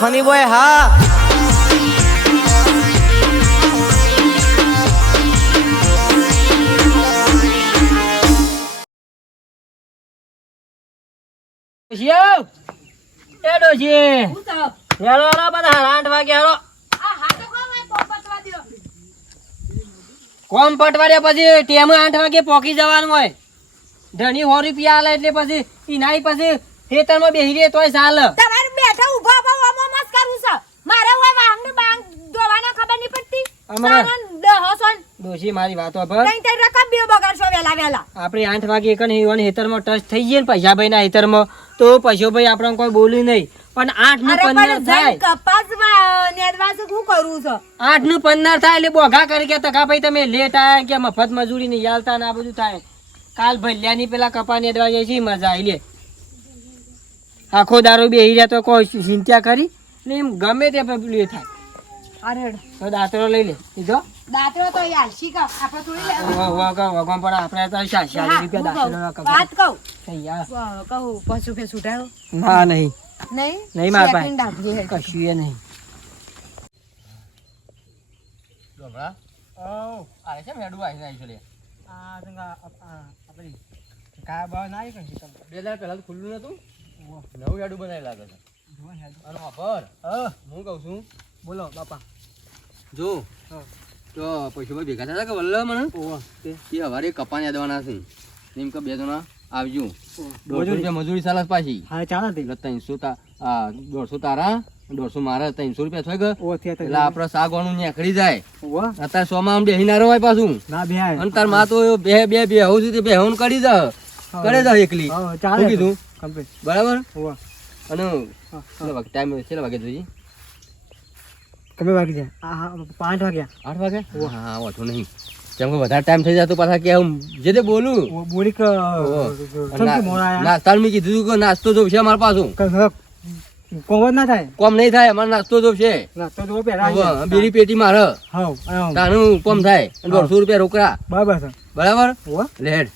Funny boy હા hello hello બધા આઠ વાગે હેલો. કોમ પટવાડ્યા પછી ટેમ આઠ વાગે પોકી જવાનું હોય. ધણી સો રૂપિયા આલે એટલે પછી ઈ નાઈ પછી ખેતરમાં બેહી રહે તોય ચાલે. તમારે બેઠા ઊભા ઊભા ઓમો મસ્ત કરવું છે મારે હોય વાંગનું બાંગ દોવાના ખબર નહીં પડતી અમારે- સામાન દહો સોન ડોશી મારી વાતો પર. તઈ તઈ રકમ બીઓ બગાડશો વેલા વેલા. આપણે આઠ વાગે કને ઈવન હેતરમાં ટચ થઈ જઈએ ને પૈસા ના હેતરમાં તો પૈસો ભાઈ કોઈ બોલ્યું નહીં. પણ આઠનું પંદર થાય. જઈને કપાસમાં નેદવા કરું છે? આઠનું પંદર થાય એટલે બોઘા કરી કે તકા ભાઈ તમે લેટ આયા કે મફત મજૂરી ની યાલતા ને આ બધું થાય. કાલ ભલ્યાની પેલા કપા નેદવા જાય છે મજા આવી લે. આખો દારૂ બે રહ્યા તો કોઈ ચિંતા કરી એમ ગમે તે પેલું થાય. તો દાંતરો લઈ લે. લીધો? દાંતરો તો યાર શીખ આપણે થોડી લે વગમ પણ આપણે તો ચાલીસ હા, રૂપિયા દાંતરો વાત કહું? યાર કહું પશુ કે છૂટાયો ના નહીં. નહીં? નહીં મારા પાસે. સેકન્ડ આપજે હેડ. કશું બે દાડા પહેલા તો ખુલ્લું નતું. નવું યાડું બનાવી લાગે છે. અને વાપર હું કહું છું. બોલો બાપા. જો તો પૈસા ભાઈ ભેગા થયા કે વલ્લભ મને? એ હવારે કપાને દેવાના છે. એમ કે બે જણા આવજો. દોઢસો રૂપિયા મજૂરી ચાલે પાછી. હા ચાલે તે. ત્રણસો તા દોઢસો તારા દોઢસો મારા ત્રણસો રૂપિયા થાય ગયો એટલે આપડે સાગવાનું નીકળી જાય. અત્યારે સોમાં આમ બેહી ના રવાય પાછું. ના બે અને તારમાં તો બે બે બે હું સુધી બે હું કરી દે. કરે દે એકલી. ચાલે કીધું? બરાબર? અને કેટલા વાગે? ટાઈમ કેટલા વાગે જોઈએ? કમે વાગી જાય હા પાંચ વાગ્યા. આઠ વાગે? હા વાંધો નહીં. કેમ કે વધારે ટાઈમ થઈ જતો પાછા કે હું જે તે બોલું. ઓ બોરી ક અને ના- નાસ્તા મેં કીધું હતું કે નાસ્તો જો છે મારા પાછું. કોવર ના થાય? કોમ નહીં થાય અમારે નાસ્તો જો છે. ના તો જો પેલા હવે પેટી મારે. તાનું કોમ થાય. દોઢસો રૂપિયા રોકડા. બરાબર બરાબર? લેડ.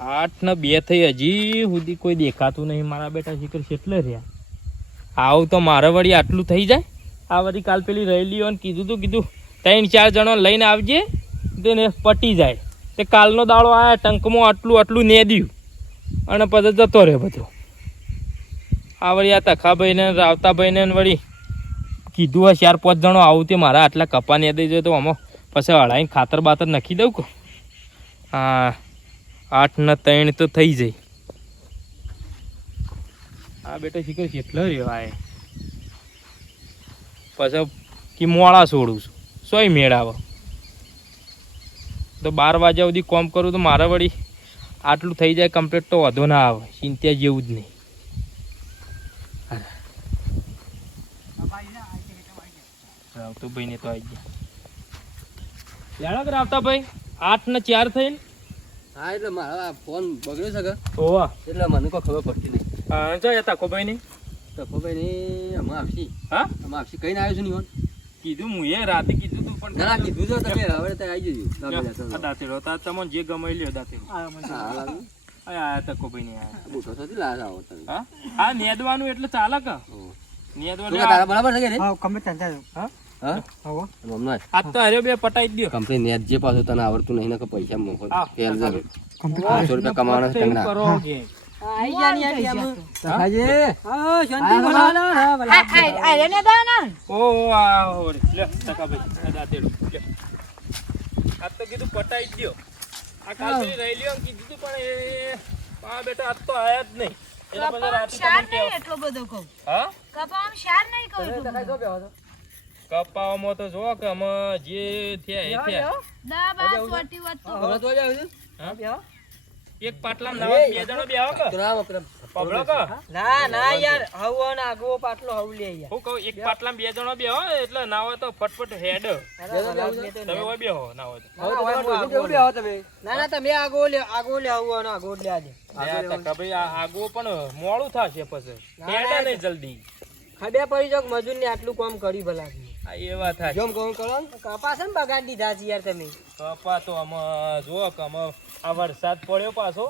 આઠ ને બે થઈ હજી સુધી કોઈ દેખાતું નહીં. મારા બેટા શીખર કેટલે રહ્યા. આવું તો મારે વળી આટલું થઈ જાય? આ વળી કાલ પેલી રહેલી હોય ને કીધું તું, કીધું, ત્રણ ચાર જણો લઈને આવજે, તેને પટી જાય. તે કાલનો દાડો આયા, ટંકમાં આટલું આટલું નેદ્યું અને પછી જતો રહે બધો. આ વળી આ તખાભાઈને ને રાવતાભાઈને ને વળી કીધું હોય ચાર પાંચ જણો આવું તે મારા આટલા કપા ને દઈ જાય તો આમાં પછી હળાઈને ખાતર બાતર નાખી દઉં કે. હા. આઠ ને ત્રણ તો થઈ જાય. આ બેટો શીખર કેટલો રહ્યો આ પછી કે મોડા છોડું છું. સોય મેળ આવે તો બાર વાગ્યા સુધી કોમ કરું તો મારે વળી આટલું થઈ જાય કમ્પ્લીટ તો વધુ ના આવે. ચિંતા જેવું જ નહીં. રાવતો ભાઈ ને તો આવી ગયા. લેણો રાવતા ભાઈ આઠ ને ચાર થઈને હા એટલે મારા ફોન બગડ્યો છે કે? ઓવા એટલે મને કોઈ ખબર પડતી નહીં. હા જો હતા ખોભાઈ નહીં તફોભાઈ ને અમે આવશી. હા? અમે આવશી. કઈ આવ્યો છું નહીં કીધું હું એ રાતે કીધું તું પણ ના ના કીધું તો તમે હવે ત્યાં આવી જજો. ના લ્યો, બધા આ દાંતેડો. તા તમને જે ગમે લ્યો દાંતેડો. હા. આ આવો તમે. હા? હા નેદવાનું એટલે ચાલે કે. નેદવાનું બરાબર છે કે હા કમે ચાલતા હા? હા? હમણાં આજ તો હાર્યો બે પટાઈ જ કંપની નેટ જે પાછું તને આવડતું નહીં કે પૈસા મોકો. હા, તેલ પાંચસો રૂપિયા કમાવાના છે એવું કંગના. કરો કે. આઈ જા ને યાર આમ. હા? શાંતિ આયા હા આ આ આ એને દો ઓ આ હોરે લે તકા ભાઈ આ દાંતેડો લે. આજ તો કીધું પટાઈ જ દ્યો. આ કાલ રહી લ્યો કીધું પણ એ આ બેટા આજ તો આયા જ નહીં. રાતે કહેવા- એટલો બધો કહું. હા? કપામ શાર નહીં કહું એટલો બધો. કપાવામાં તો જો કે અમે જે થયા એ થયા. દા બા સોટી વાત તો. જ આવ્યું છે? હા? એક પાટલા નાવા બે જણો બે કે. તો ના, પબળો કે? ના ના યાર હવો ને આગવો પાટલો હવ લે યાર. હું કહું એક પાટલા બે જણો બે એટલે ના તો ફટફટ હેડ. તમે હોય બે હો ના હોય તો. હવે તમારે ડોશી જેવું બી આવો તમે. ના ના તમે આગો લે આગો લે હવો ને આગો લે આજે. આ ટકા ભાઈ આ આગો પણ મોડું થશે પછી. હેડ નહીં જલ્દી. ખડે પડી જાવ મજૂર ને આટલું કામ કરી ભલા આ એ વાત થાય જોમ કહું કરો ને. કપાસ બગાડી દીધા છે યાર તમે? કપા તો આમાં જો કે આમાં આ વરસાદ પડ્યો પાછો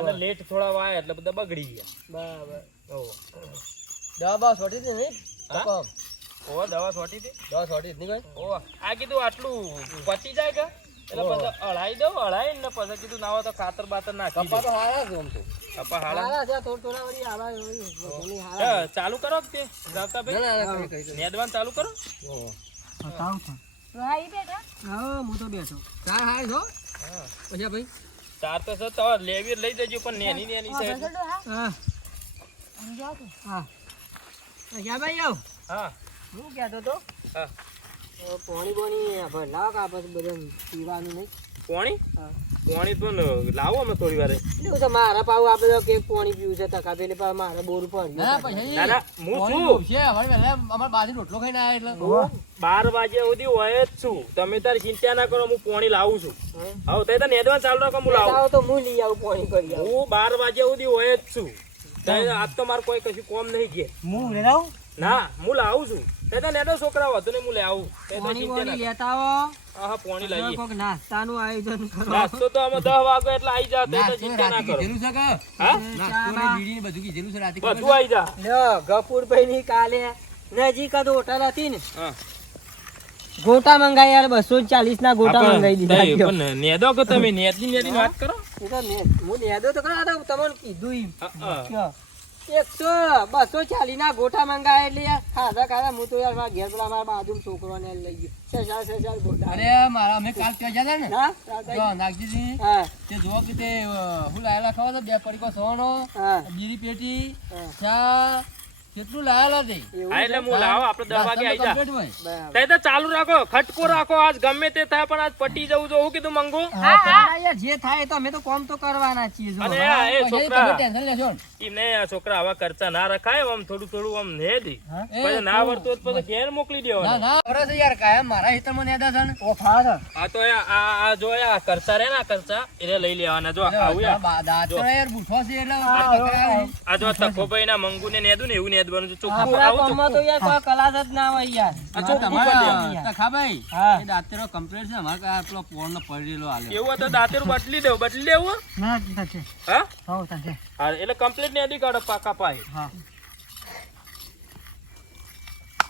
અને લેટ થોડા વાય એટલે બધા બગડી ગયા. બરાબર. ઓહો. દવા બવા છોટી નહીં હા? કપા. દવા છોટી હતી? દવા છોટી નહીં કોઈ આ કીધું આટલું પતી જાય કે? એટલે પછી અળાઈ દઉં અળાઈ ને પછી કીધું ના તો ખાતર બાતર નાખી કપા તો હારા છે આમ તો. કપા હારા? છે થોડા થોડા વળી હારા હા, ચાલુ કરો કે તે ભાઈ? ના ના. નેદવાન ચાલુ કરો? ઓ. બતાવું છું. હા બેઠા. હા હું તો બેઠો. ચાર હાય છો? હા. પછી ભાઈ? ચાર તો સર તમારે લેવી લઈ જજો પણ નેની નેની છે. હા. હા. હા. ભાઈ આવ? હા. હું કહેતો તો? હા. પોણી બોણી ભરલાવ કા પછી બધું પીવાનું નહીં? પોણી? પાણી પોણી તો લાવો અમે થોડી વારે. એવું તો મારા પાઉ આ બધો કે પોણી પીવું છે તકા પેલે પા મારા બોર પર ના ના, પછી. ના ના હું છું. છે અમાર વહેલા અમાર બાજી રોટલો ખાઈને આયા એટલે. હું બાર વાગ્યા સુધી હોય જ છું. તમે તાર ચિંતા ના કરો હું પોણી લાવું છું. હવે તે તો એડવાન્સ ચાલુ રાખો હું લાવું. તો હું લઈ આવું પોણી કરી હું બાર વાગ્યા સુધી હોય જ છું. તે આજ તો મારે કોઈ કશું કોમ નહીં કે. હું લે આવું ના હું લાવું છું. તે તો છોકરા વધુ ને હું લે આવું. પાણી કરો. લેતા આવો. આહા પાણી પોણી કોક નાસ્તાનું આયોજન કરો. નાસ્તો તો અમે 10 વાગે એટલે આવી જા તે તો ચિંતા ના કરો. કીધેલું છે કે? હા? નાસ્તો ને બીડી ને બધું કીધેલું છે રાતે બધું આવી જા. લ્યો ગફુરભાઈ ની કાલે નજીક જ હોટલ હતી ને. હા. ગોટા મંગાઈ યાર બસો ચાલીસ ના ગોટા મંગાઈ દીધા પણ નેદો કે તમે? નેદની નેદની વાત કરો? ને- હું નેદો તો ખરા તો તમને કીધું ઈ. હા, હા. એકસો બસો ચાલી ના ગોટા મંગાયા એટલે યાર ખાધા ખાધા. હું તો યાર મારા ઘેર પેલા મારા બાજુ છોકરો ને લઈ ગયો. સેસાર સેસાર ગોટા અરે મારા અમે કાલ ત્યાં જતા ને? જો નાગજીજી હા. તે જુઓ કે તે હું લાયેલા ખાવા તો બે પડીકો સોનો હા. બીડી પેટી ચા કેટલું લાયેલા તે? એટલે હું લાવો આપણે દસ વાગે આવી જા. તઈ તો ચાલુ રાખો ખટકો રાખો આજ ગમે તે થાય પણ આજ પટી જવું જો હું કીધું મંગુ? જે થાય તો અમે તો કોમ તો કરવાના જ છીએ અને એ છોકરા ટેન્શન ને. આ છોકરા આવા ખર્ચા ના રખાય આમ થોડું થોડું આમ ને દી? પછી ના વર્તો તો પછી ઘેર મોકલી ના ના ખબર છે યાર કાયમ મારા હિતરમાં મને છે ને. ઓ ફાર આ તો આ આ જો આ ખર્ચા રે ના ખર્ચા એને લઈ લેવાના. જો આવું યાર. દાંત તો યાર બુઠો છે એટલે. આ જો તકોભાઈ ના મંગુ ને નેદું ને એવું નેદવાનું છે ચોખ્ખું આપણા આવું કોમમાં તો યાર કોઈ કલાસ જ ના હોય યાર. આ ચોખ્ખું તમારે કરી દેવાનું. એ દાંતેરો complete છે અમારે કાંઈ પેલો પડેલો આલ્યો. એવું તો દાંતેરું બદલી દેવું બદલી દેવું? ના થશે હા? હો થશે હા એટલે કમ્પ્લીટ નેદી કાઢો પાકા પાયે. હા.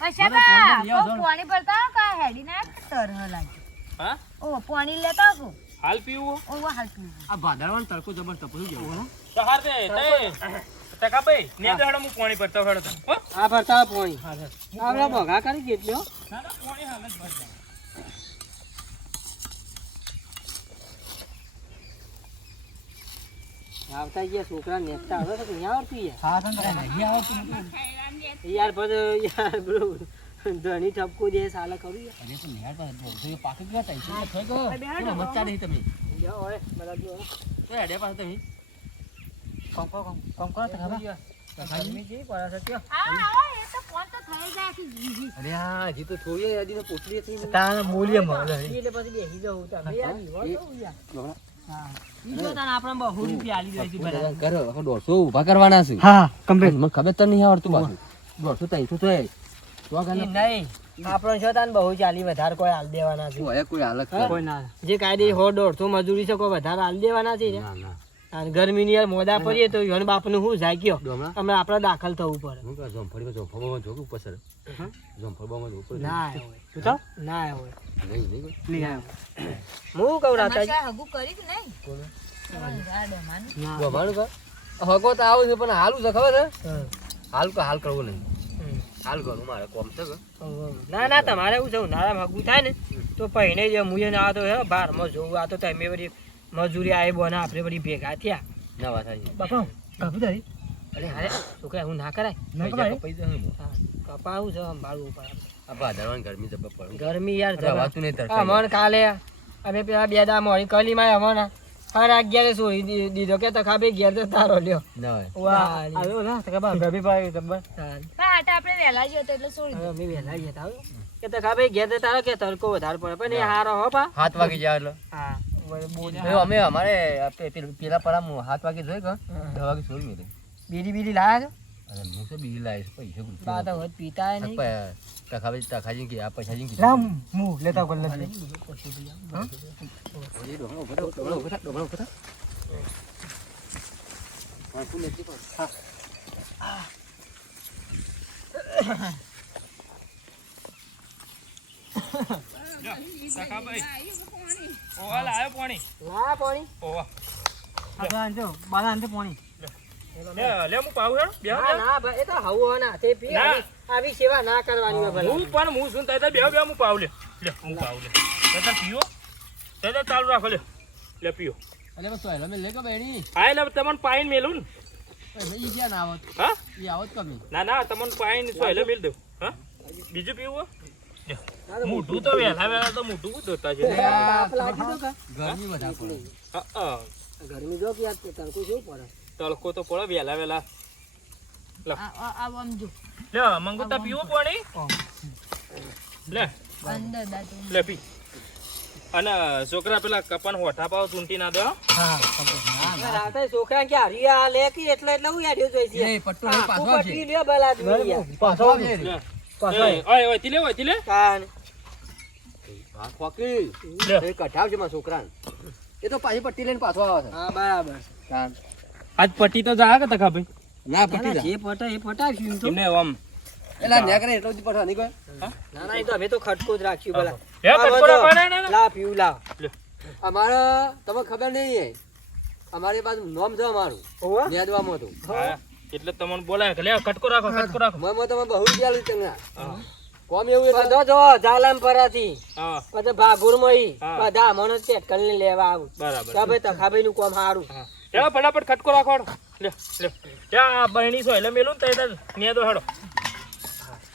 અચ્છા મને ફોન કરી બા આવો, કોક પાણી ભરતા કા હેડી ના તરહ લાગે હા? ઓ પાણી લેતા હો હાલ પીવું? ઓ હાલ પીવું. આ ભાદરવાનો તડકો જબરજસ્ત પડી દે તો હાર દે તઈ ટકાભાઈ હેડો હું પાણી ભરતો હેડો તમે. હો? ભરતા પોણી આપણે ભોગા કરી કેટલો ના ના પાણી હાલ જ ભરતા. આવતા ગયા છોકરા નેતા આવે તો નહીં આવડતું યાર હા, નહીં આવડતું યાર પેલું ધણી ઠપકો દે સાલા કરું યાર અરે તો યાર દોઢસો પાકી ગયા તા, ઈસું થઈ ગયો. મચ્ચા નહીં તમે? જો હવે બધા જો તો હેડ્યા પાસે તમે? કોમ કરો તો ખબર દોઢસો ઊભા કરવાના છે ખબર તો નહીં આવડતું દોઢસો ત્રણસો તો નહીં આપણો છો તાને બહુ ચાલી વધારે કોઈ હાલ દેવાના છે કોઈ હાલત? ના જે કાયદે હો દોઢસો મજૂરી છે કોઈ વધારે હાલ દેવાના છે ના, ના. અને ગરમીની યાર મોદા પડીએ તો યોન બાપનું શું જાય ગયો? હમણાં? આપણે દાખલ થવું પડે. હું કહું, જોમફળીમાં જોમફળમાં જોગું ઉપર સર. હા? જોમફળમાં જોગું ઉપર. ના હોય. ના હોય. નહીં, નહીં કોઈ. હું કહું રાતાજી? હગું કરી કે નહીં? ના. જોવાનું કા? હગો તો આવું છે પણ હાલું છે ખબર છે? હાલ કા હાલ કરવું નહીં. હાલ કરવું મારે કોમ છે ના ના તમારે એવું છે ઉનાળામાં હગું થાય ને તો પહેને જ મુજે ના તો હે બારમાં જોવું આ તો તમે બધી મજૂરી આવી બોના આપણે બધી ભેગા થયા. નવા થાય. બાપા કાપી તારી? અરે હારે શું કહે હું ના કરાય? ને. કપાવું છે સંભાળવું ઉપર. આ ભાદરવાની ગરમી જબર પડે. ગરમી યાર અરે નહીં તરફે. અમણ કાલે. અમે પેલા બે દા મોડી કલી માં અમણ હર અગિયારે સોરી દીધો કે તખા ભાઈ ઘેર તો તારો લ્યો. વાહ. આવ્યો ના તખા ભાઈ ભાભી ભાઈ જબ્બર આટા આપણે વહેલા જ હતો એટલે છોડી અમે વહેલા ગયા તા કે તખા ભાઈ ઘેર તારો કે તડકો વધારે પડે. પણ એ હારો હો પા હાથ વાગી જાય એટલે. હા. અમે અમારે પેલું- પેલા પરામાં હાથ વાગે જોઈ કે દસ વાગે છોડી મેલે બીડી બીડી લાયા અને હું તો બીજી લાવીશ પૈસા બા તો હોત પીતા હે નહીં. ટકાભાઈ ટકાજી કે આ પૈસાજી કે રામ હું લેતા ગોલ નથી ઓય ડોહણો ઊભો ડોહણો ઊભો ડોહણો ઊભો. હા, તું લેતી પણ. હા. સખાભાઈ ઓવા લાયો પાણી. લા પાણી? ઓવા. આ જો બાલા અંતે પાણી. લે લે હું પાઉં હેડો. બેહો ના ભાઈ એ તો હવો ના તે પી આવી- સેવા ના કરવાની હોય હું પણ હું શું થાય બે બે હું પાઉં લે. લે હું પાઉં લે. તાર પીવો? તાર ચાલુ રાખો લે. લે પીવો. અલે બસ મેં લે કે બેડી? તમને પાઈન મેલું ને. એ ઈ ક્યાં ના આવત? હા? ઈ આવત કમી ના ના તમને પાઈન સોયલે મેલ દઉં. હા? બીજું પીવું. મોઢું તો વહેલા વહેલા તો મોઢું ધોતા છે. બાપ લાગી તો કા? ગરમી વધારે પડે. હા, હા. ગરમી જો કે તડકો શું પડે? તડકો તો પડે વહેલા વહેલા. આ- આ- આ આમ જો. લે મંગુતા પીવું પાણી? લે. લે પી. અને છોકરા પેલા કપન હોઠા પાવ ચૂંટી ના દો રાતે છોકરા કે હરિયા લે કે એટલે એટલે હું યાર જોઈ છે પટ્ટો પાછો બલા ઓય ઓય તી ઓય તી કાન. ખોકી એ કઢાવ છે મારા છોકરાને. એ તો પાછી પટ્ટી લઈને પાછો આવે છે. હા બરાબર કાન. આજ પટ્ટી તો જા કે તકા ભાઈ. ના ના, પટ્ટી જે. પટે એ પટાવ્યું તો એમને ઓમ એલા ન્યા એટલો જ પઠા નહીં કોઈ? ના ના એ તો અમે તો ખટકો જ રાખ્યું બલા હે રાખો ને ને. લા અમારે તમને ખબર નહીં અમારી પાસે નોમ છે અમારું. નેદવામાં હતું. હા, એટલે તમને બોલાય કે લે કટકો રાખો કટકો રાખો. મમાં તમે બહુ રૂપિયા લીધી તમને કોમ એવું એટલે જો જો જાલમ પરાથી. હા. પછી ભાગુર મઈ બધા મને મનો ને લેવા આવું. બરાબર. કે ભાઈ તખાભાઈ નું કોમ સારું હા. લે ફટાફટ કટકો રાખો. લે લે. આ બહેણી છો એટલે મેલું ને તઈ તાર નેદો હેડો.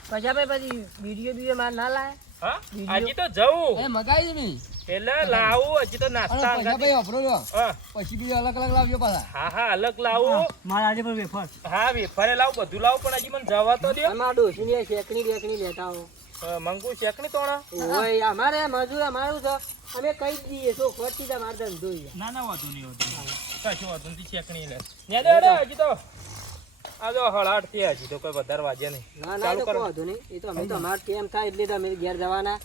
પછી ભાઈ પછી વિડિયો બીજો માર ના લાય? હજી તો જવું. એ મગાઈ મી. એટલે લાવું હજી તો નાસ્તા પૈસા ભાઈ વાપરો લ્યો પછી બી અલગ અલગ લાવજો પાછા. હા હા અલગ લાવું. મારા આજે પણ વેફર. હા વેફરે લાવું બધું લાવું પણ હજી મને જવા તો દો અમારા ડોશીની શેકણી બેકણી લેતા હો મંગુ શેકણી તોણા? ઓય અમારે મજૂર અમારું છે. અમે કઈ દઈએ તો ખોટી જ મારે ધંધો ના ના વાંધો નહીં વાંધો કશું વાંધો નથી શેકણી લે. નેદો હજી તો. આ જો હળાટથી હજી તો કોઈ વધારે વાજે નહીં. ના ના તો કોઈ વાંધો નહીં. એ તો અમે તો અમાર કેમ થાય એટલે તો અમે ઘેર જવાના.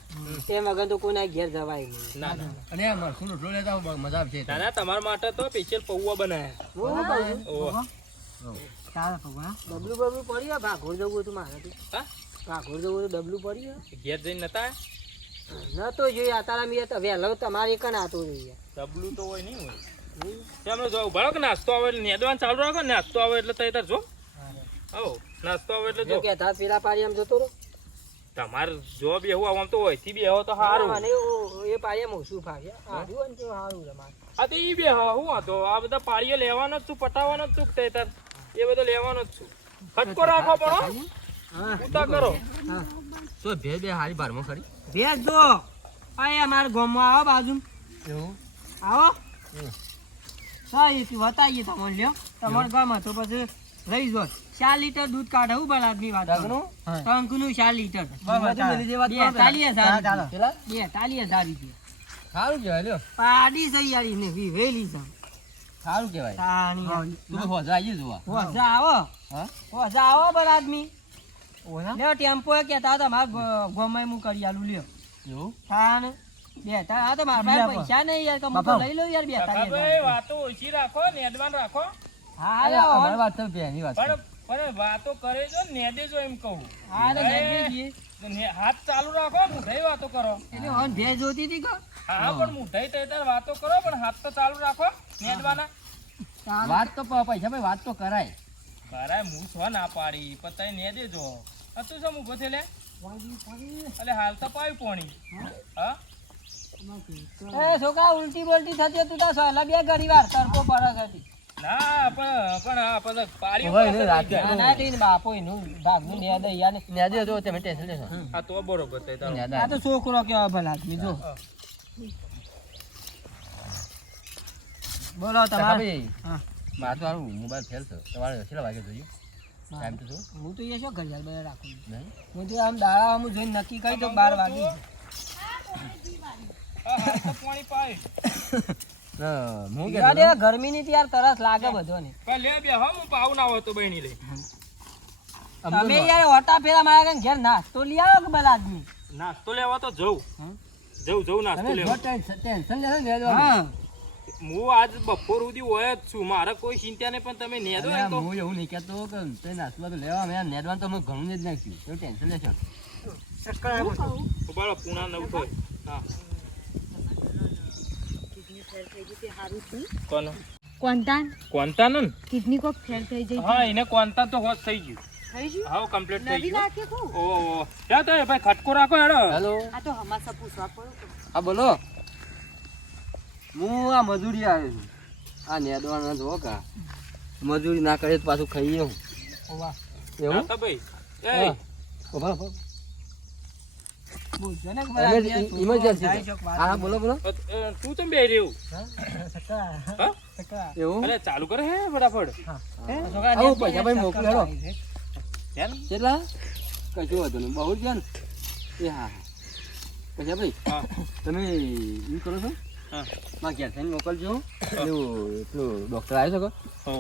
તેમ વગર તો કોઈના ઘેર જવાય નહીં. ના ના અને આ મરસું રોટલો લેતા મજા આવશે ના તમારા માટે તો સ્પેશિયલ પૌવા બનાયા. હું કહું છું બબલું બબલું પડ્યું? હોય? ભાગોળ જવું હતું મારાથી. હા? ભાગોળ જવું હતું ડબલું પડ્યું? હોય? ઘેર જઈને નતા? ન તો જોઈએ અત્યારે અમે તો વહેલો તમારે એક નાતો જોઈએ. ડબલું તો હોય નહીં હોય. તેમને જો ભળક નાસ્તો આવે એટલે નેદવાનું ચાલુ રાખો ને નાસ્તો આવે એટલે તૈયાર તાર જો આવો નાસ્તો આવે એટલે જો. કે તાર પેલા પારી આમ જતો રહો. તમારે જોબ એવું આમ તો હોયથી બેહો તો સારું મને એ પારી આમ ઓછું ફાવે આર્યું હોય ને તો સારું રમાય આ તો ઈ બે હા હું તો આ બધા પાળીઓ લેવાનો જ છું પટાવવાનો જ છું તાર એ બધો લેવાનો જ છું. ખટકો રાખો પણ હા. ઉતા કરો. તો ભે બે હારી બારમાં ખરી. ભેજ જો આ અમારા ગામમાં આવો બાજુ. એવું? આવો. હમ. સહી બતાવીએ તમને લ્યો. તમારે ગામ તો પછી રહી જો ચાર લીટર દૂધ કાઢે હું આદમી વાત ઢગનું? ટંકનું ચાર લીટર. બધી જે વાત કરો ને. બેતાલીસ હજાર બેતાલીસ હજાર રૂપિયા સારું કહેવાય લ્યો. પાડી સૈયારી ને વિવેલી છે. સારું કહેવાય. તું હોજા આવીએ જોવા હોજા આવો. હોજા આવો ભલા આદમી લ્યો ટેમ્પો એ કહેતા હતા મારા ગોમાં હું કરી આલું લ્યો. એવું? તાણ. બે આ તો મારા પૈસા નહીં યાર લઈ લઉં યાર બેતાલીસ ભાઈ વાતો ઓછી રાખો નેદવાન રાખો. હા અરે હા અમારી વાત તો બેની વાત પણ પણ વાતો કરે જો નેદે જો એમ કહું. હા તો અરે. હાથ ચાલુ રાખો મુઠાઈ વાતો કરો. એટલે ઓન ભેજ જોતી હતી કો? હા પણ મુઠાઈ તો તાર વાતો કરો પણ હાથ તો ચાલુ રાખો નેદવાના. વાત તો પૈસા ભાઈ વાત તો કરાય. કરાય હું છો ના પાડી પતાઈ તઈ ને દેજો આ તું શું ઊભો છે લે અલે હાલ તો પાવી પોણી. હા? એ છોકરા ઉલટી બોલટી થતી તું તો સહેલા બે ઘડી વાર તડકો પડે છે. ના પણ પણ આ બધા પાડી હવે એને રાતે ના ના બાપો એનું ભાગનું ને યાર જો તમે ટેન્શન લેશો. આ તો બરોબર તઈ આ તો છોકરો કેવા ભલા આદમી જો. બોલો તમારે. હા. મારે તો હારું મોબાઈલ ફેલ છે તમારે કેટલા વાગે ટાઈમ તો હું તો એ શું ઘડિયાળ બધા રાખું? હું તો આમ દાડા આમ જોઈને નક્કી કરી તો બાર વાગી. હા, હાલ તો પોણી પાય ના, હું યાર તરસ લાગે બધો ને લે બે હા હું પાવ ના હોતો બહેની લઈ તમે યાર હોટા પેલા મારા ઘેર નાસ્તો લઈ આવો કે બધા આદમી? નાસ્તો લેવા તો જઉં. જઉં જઉં નાસ્તો લેવા. ટેન્શન ટેન્શન લેશો ને. હા. હું આજ બપોર સુધી હોય જ છું. મારે કોઈ ચિંતા નહીં પણ તમે નેદો તો. હું એવું નહીં કહેતો કે તે નાસ્તો તો લેવા મેં. નેદવાનું તો મેં ઘણું જ નાખ્યું. એવું ટેન્શન લેશો? ઉપાડો પૂણા નવ હા કોણ કોંતાન કોંતાનન કિડની કોક ફેલ થઈ જઈ હા એને કોંતા તો હોત થઈ ગયું. થઈ ગયું? હા કમ્પ્લીટ થઈ નવી ગયું. કો ઓ ઓ ક્યાં તો ભાઈ ખટકો રાખો હેડો. હેલો. આ તો હમાસા પૂછવા પડે હા બોલો. હું આ મજૂરી આવ્યો છું. આ નેદવાના જો કા. મજૂરી ના કરે તો પાછું ખાઈએ હું. એવું? ભાઈ. એ. બોલો બોલો. તું ચમ રહ્યું. એવું? અરે ચાલુ કરે હે ફટાફટ. હે? છોકરા આવો ને પૈસા ભાઈ મોકલો, હેડો. કેટલા? કશું વાંધો નહીં. બહુ જ એ હા હા. કશા ભાઈ તમે એમ કરો છો? હા. માં ઘેર થઈને મોકલજો. પેલું પેલું ડૉક્ટર આવ્યો છો હો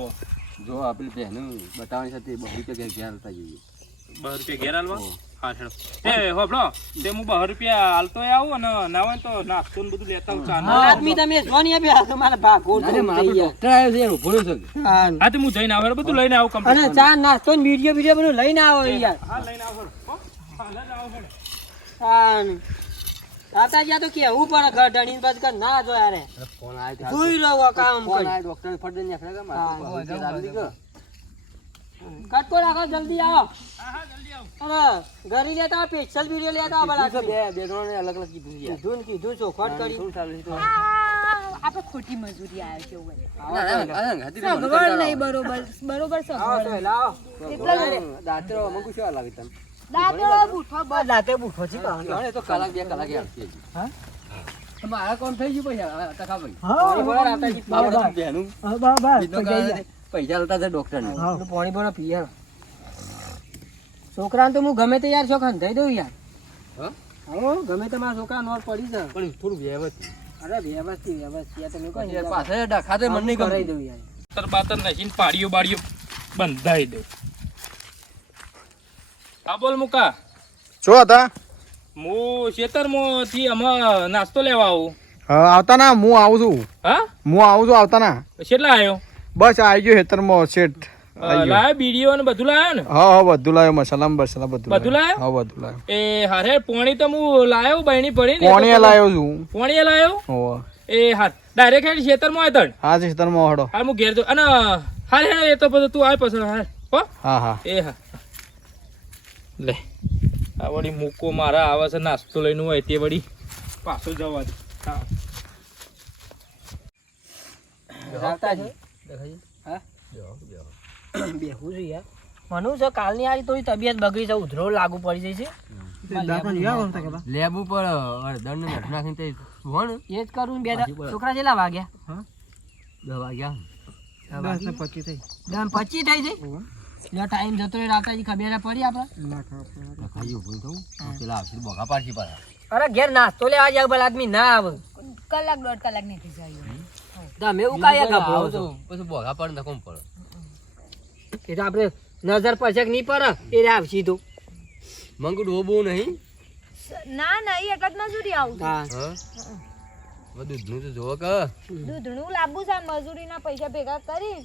જો આપણે બહેનું બતાવવાની સાથે બહુ જગ્યાએ ઘેર ઘેર જઈએ. બહાર રૂપિયા ઘેર હાલવા હા હેડો. એ હોબળો તે હું બહાર રૂપિયા હાલતો આવું અને ના હોય તો નાસ્તો ને બધું લેતા આવું ચા આદમી તમે જો આપ્યા તો મારા ભાગો ના, ના, મારે તો ડૉક્ટર આવ્યો છે એનું ભણ્યું છે. હા. હા તો હું જઈને આવું બધું લઈને આવું અને ચા નાસ્તો ને વીડિયો વીડિયો બધું લઈને આવો યાર. હા લઈને આવો હા લઈને આવો હા. તાતાજી આ તો કેવું પડે ઘર ઢણી બસ કર ના જો યાર અરે ફોન આવ્યો તો સુઈ રહો કામ ફોન કરી. ફટ મારે તો બહુ રૂપિયા લાવી દીધો. કટકો રાખો જલ્દી આવો હા હા જલ્દી આવો અરે ઘરે લેતા સ્પેશિયલ વીડિયો લેતા છે બરાબર બે બે ત્રણને અલગ અલગ કીધું છે કીધું ને કીધું ચોખવટ કરી શું ચાલે છે તો? આપણે ખોટી મજૂરી આવ્યો છે એવું કંટાળો નહીં બરોબર બરોબર આવો આવે. દાંતરો અમુક શું લાગે તમને દાદો બુઠો બસ દાંતે બૂઠો છે પાછો. જાણે તો કલાક બે કલાકે આવશે હા? મારા કોમ થઈ ગયું પૈસા ટકા ભાઈ પાણી હા, કે જઈ જાય. પૈસા લેતા છે ડોક્ટર ને. પાણી બોલો પીએ છોકરાને તો હું ગમે તે યાર છોકરા થઈ દઉં યાર. હા? ગમે તે મારા છોકરા નોર પડી જાય. પણ થોડું વ્યવસ્થિત. અરે વ્યવસ્થિત વ્યવસ્થિત. તમે કહો યાર. પાછળ ડખાતે મન નહીં કરાઈ દઉં યાર. તર બાતર નહીં પાડીઓ બાડીઓ બંધાઈ દઉં હા બોલ મુકા. શું હતા? હું ખેતરમાં થી આમાં નાસ્તો લેવા આવું. આવતા ના હું આવું છું. હા? હું આવું છું આવતા ના. કેટલા આવ્યો બસ આવી ગયો ખેતરમાં શેઠ. લાયો બીડીઓ ને બધું લાયો ને? હા હા બધું લાયો મસાલા બધું? હા બધું લાવ્યો એ હારે પોણી તો હું લાયો બહેણી પડી ને છું. પોણીએ લાયો? હોવે. એ હા ડાયરેક્ટ હેડ ખેતરમાં આવ્યો તણ? હા છે ખેતરમાં હડો. હા હું ઘેર જઉં અને હારે હેડ એ તો બધું તું આવ પછી હાર. હો? હા હા. એ હા. લે આ વળી મૂકો મારા આવે છે નાસ્તો લઈને હોય તે વળી પાછો જવા દે હા. છે? હા? બેહો, બેહો. બેહું છું યાર. મનુ છે કાલની આરી થોડી તબિયત બગડી છે ઉધરો લાગુ પડી જાય છે. લેબુ પર અડધણ નાખીને તે સુવો એ જ કરું બે છોકરા કેટલા વાગ્યા? દસ વાગ્યા. પચી થઈ. દસ પચી થઈ જઈ જો ટાઈમ જતો રહે રાતાજી ખબર પડી આપણે. લખાઈ ઊભું થવું પેલા આવશે બોગા પાડશે પાછા. અરે ઘેર નાસ્તો લેવા જાવ ભલા આદમી ના આવે. કલાક દોઢ કલાક નીકળી જાય. તમે એવું કાયા બીજું ગભરાવો છો તો પછી બોગા પાડ નખમ પડે. એ તો આપણે નજર પડશે કે નહીં પડે? એ રે આવશી તો મંગુ ડોબું નહીં? ના ના એ જ મજૂરી આવું. હા. દૂધનું તો જોવો કે. દૂધનું લાવવું છે મજૂરીના પૈસા ભેગા કરી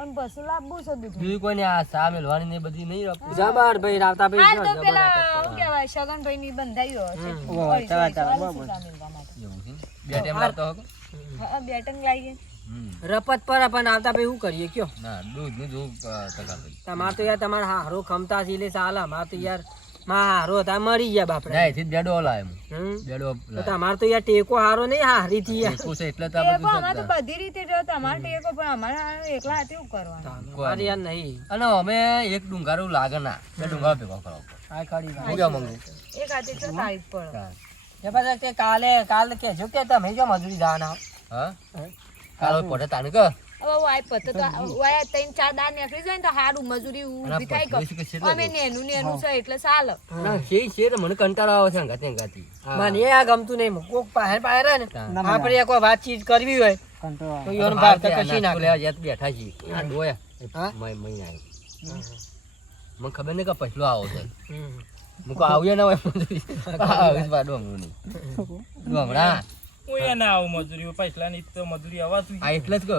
અને પછી લાવવું છે દૂધ બીજું કોઈ આ સા મેલવાની ને બધી નહીં રાખવું. જબર ભાઈ રાવતા ભાઈ તો પેલા શું કહેવાય સગનભાઈ ની બંધાયો છે ઓ વીસ ચાલો, બરાબર. બે ટાઈમ હા, બે ટંગ લાવીએ. રપત પર પણ આવતા ભાઈ શું કરીએ કયો? ના દૂધનું દૂધ તમાર તો યાર તમારે હારો ખમતા છે એટલે ચાલે અમારે તો યારમાં હારો હતા મરી ગયા બાપડા. ના એથી જ લાય હમ? બેડો તો યાર ટેકો હારો નહીં હારી થી યાર. ટેકો છે એટલે તો બધું તો બધી રીતે જો તમાર ટેકો પણ અમારે એકલા હાથે શું કરવાનું? અરે યાર નહીં. અને અમે એક ડુંગારું લાગે ના. બે ડુંગા ભેગો કરો. આ કાઢી. હું માંગુ એક હાથે તો સાઈડ પડે. જબરદસ્ત કે કાલે કાલે કહેજો કે તમે જો મજૂરી જવાના. હો. હા? કાલો પડે તાને કે હવે વાય પતો તો વાય ત્રણ ચાર દાર નીકળી જાય ને તો સારું મજૂરી ઊભી થાય કે કે અમે નેનું નેનું છે એટલે ચાલે. ના છે છે મને કંટાળો આવે છે અંગાતે અંગાતી મને આ ગમતું નહીં કોક રહે ને આપણે કોઈ વાતચીત કરવી હોય તો ઈવોને બહાર તો કશી ના લેવા જ્યાં બેઠા છીએ. આ ડોયા મય મય મને ખબર નહીં કે પછલો આવો છે. મુકો આવ્યો ના હોય મજૂરી આવે જ પાડો હમણાં નહીં તું હમણાં હું એ ના આવું મજૂરી પૈસલાની તો મજૂરી આવતું આ એટલે જ કહો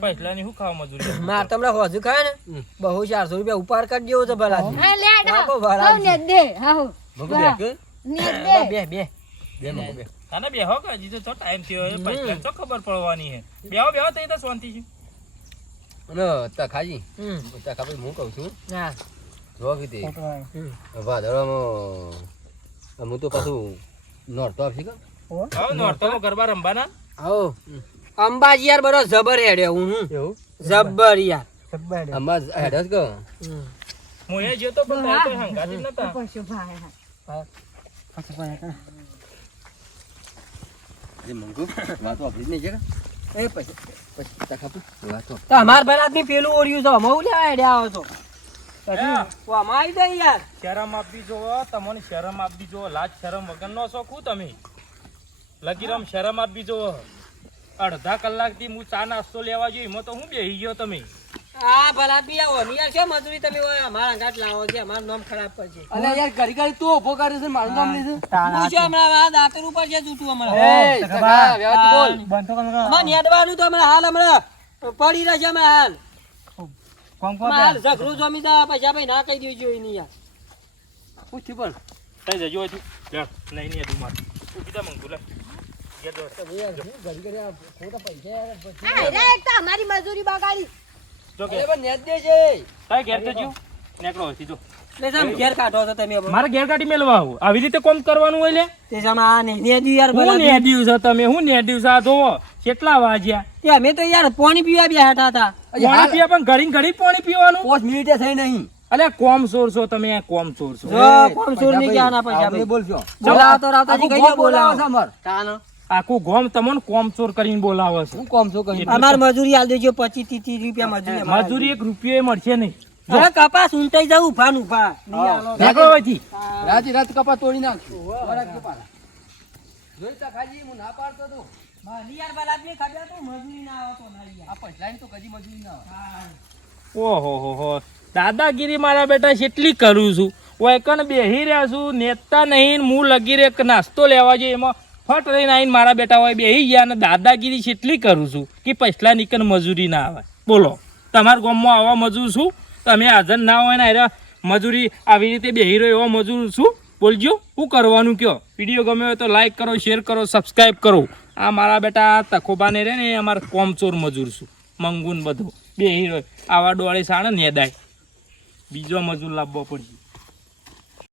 પૈસલાની શું ખાવ મજૂરી માર તમને હોજુ ખાય ને બહુ ચારસો રૂપિયા ઉપાડ કરી દેવો છે ભલા હા લે આડો. નાખો ભલા. હઉ ને દે હા બે કે ને દે બે બે બે મુકો બેહો કે હજી તો ટાઈમ થયો પૈસલા તો ખબર પડવાની છે બેહો બેહો તઈ તો શાંતિ છે અને તખાજી તખા ભાઈ હું કહું છું હા જો કીધી? હમ. ભાદરમાં હું તો પાછું નોરતો આપશે કે? હવે નોરતો ગરબા રમવાના. આવો. અંબાજી યાર બરો જબર હેડ્યો હું એવું? જબર યાર. આમાં હેડે. જ કહો હું એ જ્યો તો પણ તો હંગાતી નતા. પશુ ભાઈ હા. જે મંગુ વાતો આપણી નહીં છે એ પછી પછી તખા ભાઈ વાતો. તો અમાર ભલા પેલું ઓર્યું છે મઉ લેવા હેડ્યા આવો છો. આવી જાય યાર. શરમ આપી જોવો તમને શરમ આપી જોવો લાજ શરમ વગર નો શોખું તમે. લગીરમ શરમ આપી જોવો. અડધા કલાકથી હું ચા નાસ્તો લેવા જઈ એમાં તો હું બેહી ગયો તમે. ભલા આવો. યાર કેમ મજૂરી તમે અમારા અંગાટ લાવો છે અમારું નામ ખરાબ કરશે અલે યાર ઘડી ઘડી તું ઊભો કરે છે મારું નામ લીધું. હું છું હમણાં આ દાંતર ઉપર છે જૂઠું હમણાં. એ તો હમણાં હાલ હમણાં. પડી રહેશે હમણાં હાલ. હમણાં હાલ ઝઘડું જમી જા પૈસા ભાઈ ના કહી દેજો એની યાર. પૂછી બોલ તઈ જજો હજી. લે નહીં નહીં તું માર. ઊભી થા મંગુ લે. ઘેર દોડ. આ હેરા એક તો અમારી મજૂરી બગાડી. જો કે. અરે દે છે. તારે ઘેર તો જો કાઢો છો તમે મારે ઘેર કાઢી મેળવા આવું. આવી રીતે કોમ કરવાનું હોય લે? આ નહીં નેદ્યું યાર ભલા હું ને દિવસ તમે? હું ને દિવસ આ જોવો કેટલા વાગ્યા? તે અમે તો યાર પાણી પીવા બેઠા હતા પાણી પીવા પણ ઘડી ઘડી પાણી પીવાનું? પાંચ મિનિટે થઈ નહીં. અલે કોમ સોર છો તમે કોમ સોર છો કોમ ચોરની ક્યાં ના પૈસા આપણે ભાઈ બોલશો. બોલાવો તો રાવતાજી કઈ બોલાવો સમર તાનો. આખું ગોમ તમને કોમ ચોર કરીને બોલાવે છે. હું કોમ છો કરીને અમાર મજૂરી આલ દેજો પચીસથી ત્રીસ રૂપિયા મજૂરી મજૂરી એક રૂપિયો મળશે નહીં. જો. કપાસ ઉંટાઈ જાવ ઊભા ને ઊભા. નીકળો અહીંથી. રાતે રાત કપાસ તોડી નાખ કે પાલા. ખાજી હું ના પાડતો તો. મારી યાર ભલા આદમી ખબર તો મજૂરી ના આવતો ના યાર. આ પછલાની તો કદી મજૂરી ના હોય ઓહો હો હો. દાદાગીરી મારા બેટા કેટલી કરું છું. વૈકણ બેહી રહ્યા છું નેતા નહીં હું લગી રે નાસ્તો લેવા જોઈએ. એમાં ફટ રહીને આવીને મારા બેટા હોય બેહી ગયા અને દાદાગીરી કેટલી કરું છું કે પછલા નીકળ મજૂરી ના આવે. બોલો તમારા ગામમાં આવા મજૂર છું તમે હાજર ના હોય ને અરે મજૂરી આવી રીતે બેહી રહ્યો એવો મજૂર છું બોલજો શું કરવાનું કયો? વીડિયો ગમે હોય તો લાઈક કરો શેર કરો સબસ્ક્રાઈબ કરો. આ મારા બેટા તખોબાને રહે ને અમારે કોમચોર મજૂર છું. મંગુન બધું. બેહી રહ્યો આવા ડોળે સાણે નેદાય. બીજો મજૂર લાવવો પડશે